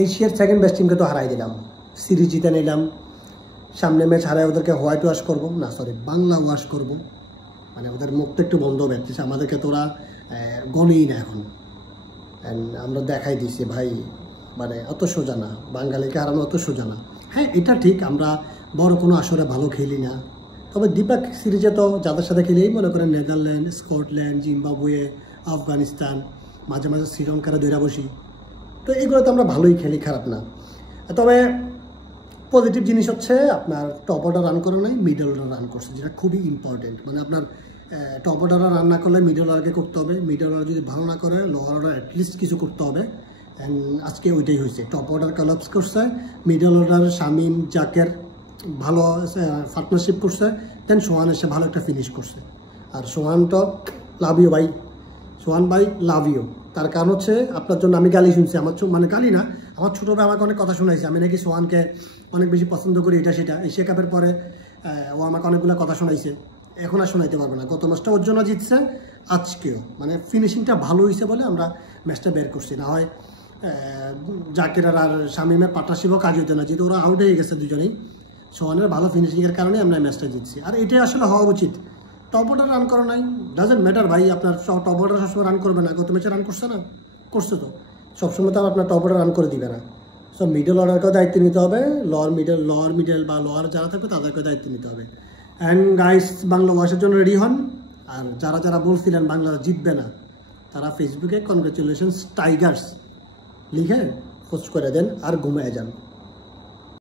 এশিয়ার second best টিমকে তো হারাই দিলাম, সিরিজ জিতে নিলাম, সামনে ম্যাচ হারাই ওদেরকে হোয়াইট ওয়াশ করবো, না সরি বাংলা ওয়াশ করবো, মানে ওদের মুখ তো একটু বন্ধ ব্যক্তিছে, আমাদেরকে তো ওরা গণেই না এখন। আমরা দেখাই দিছি ভাই, মানে অত সোজা না, বাঙালিকে হারানো অত সোজা না। হ্যাঁ এটা ঠিক, আমরা বড় কোনো আসরে ভালো খেলি না, তবে দ্বিপাক্ষিক সিরিজে তো যাদের সাথে খেলেই মনে করেন নেদারল্যান্ড, স্কটল্যান্ড, জিম্বাবুয়ে, আফগানিস্তান, মাঝে মাঝে শ্রীলঙ্কার দৈরা বসি, তো এইগুলোতে আমরা ভালোই খেলি, খারাপ না। তবে পজিটিভ জিনিস হচ্ছে আপনার টপ অর্ডার রান করে নাই, মিডল অর্ডার রান করছে, যেটা খুবই ইম্পর্টেন্ট। মানে আপনার টপ অর্ডার রান না করলে মিডল অর্ডারকে করতে হবে, মিডল অর্ডার যদি ভালো না করে লোয়ার অর্ডার অ্যাটলিস্ট কিছু করতে হবে। অ্যান্ড আজকে ওইটাই হয়েছে, টপ অর্ডার কলাপস করছে, মিডল অর্ডার শামিম জাকের ভালো পার্টনারশিপ করছে, দেন সোহান এসে ভালো একটা ফিনিশ করছে। আর সোহান তো লাভ ইউ ভাই, সোহান ভাই লাভ ইউ। তার কারণ হচ্ছে আপনার জন্য আমি গালি শুনছি, আমার মানে গালি না, আমার ছোটো ভাই আমাকে অনেক কথা শোনাইছে, আমি নাকি সোহানকে অনেক বেশি পছন্দ করি, এটা সেটা। এশিয়া কাপের পরে ও আমাকে অনেকগুলো কথা শোনাইছে, এখন আর শোনাইতে পারবে না। গত ম্যাচটা ওর জন্য জিতছে, আজকেও মানে ফিনিশিংটা ভালো হয়েছে বলে আমরা ম্যাচটা বের করছি, না হয় জাকির আর শামিমের পার্টনারশিপও কাজ হইতে না, যেহেতু ওরা আউট হয়ে গেছে দুজনেই। সোহানের ভালো ফিনিশিংয়ের কারণে আমরা ম্যাচটা জিতছি, আর এটাই আসলে হওয়া উচিত। টপ অর্ডার রান করা নাই, ডাজেন্ট ম্যাটার ভাই, আপনার টপ অর্ডার সবসময় রান করবে না, গত ম্যাচে রান করছে না, করছে তো, সবসময় তো আপনার টপ অর্ডার রান করে দিবে না। সব মিডল অর্ডারকেও দায়িত্ব নিতে হবে, লোয়ার মিডল বা লোয়ার যারা থাকবে তাদেরকেও দায়িত্ব নিতে হবে। অ্যান্ড গাইস বাংলা ওয়াশের জন্য রেডি হন, আর যারা যারা বলছিলেন বাংলা জিতবে না, তারা ফেসবুকে কনগ্রাচুলেশনস টাইগার্স লিখে পোস্ট করে দেন আর ঘুমিয়ে যান।